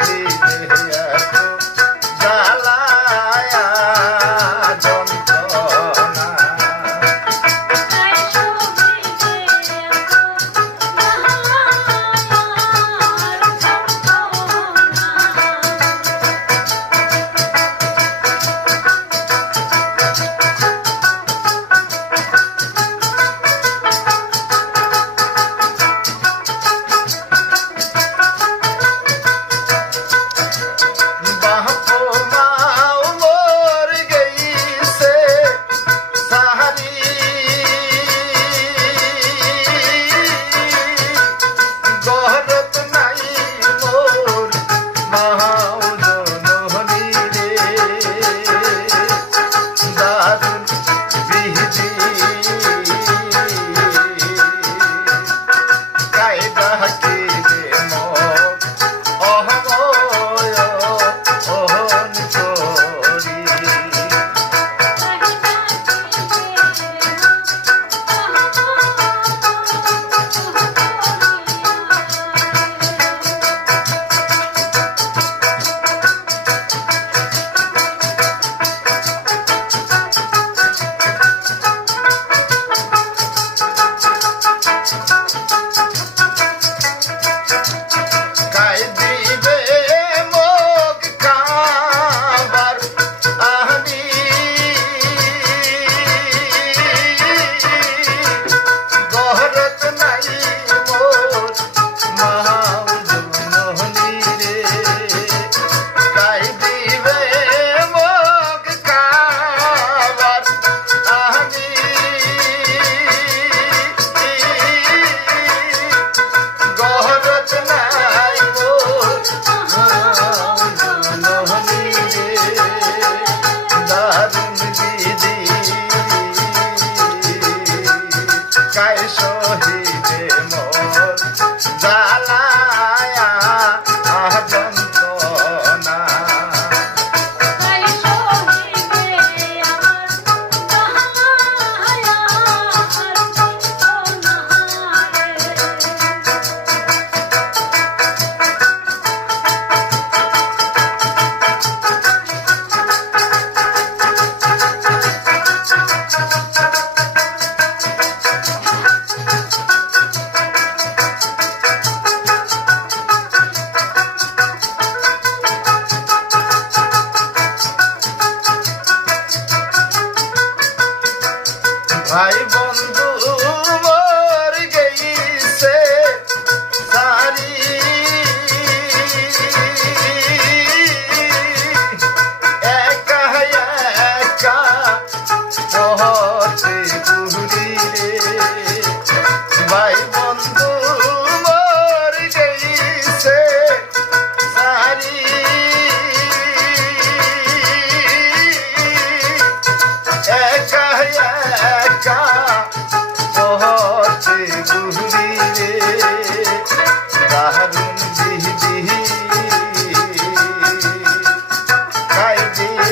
Hey I e chão. Vai, vai.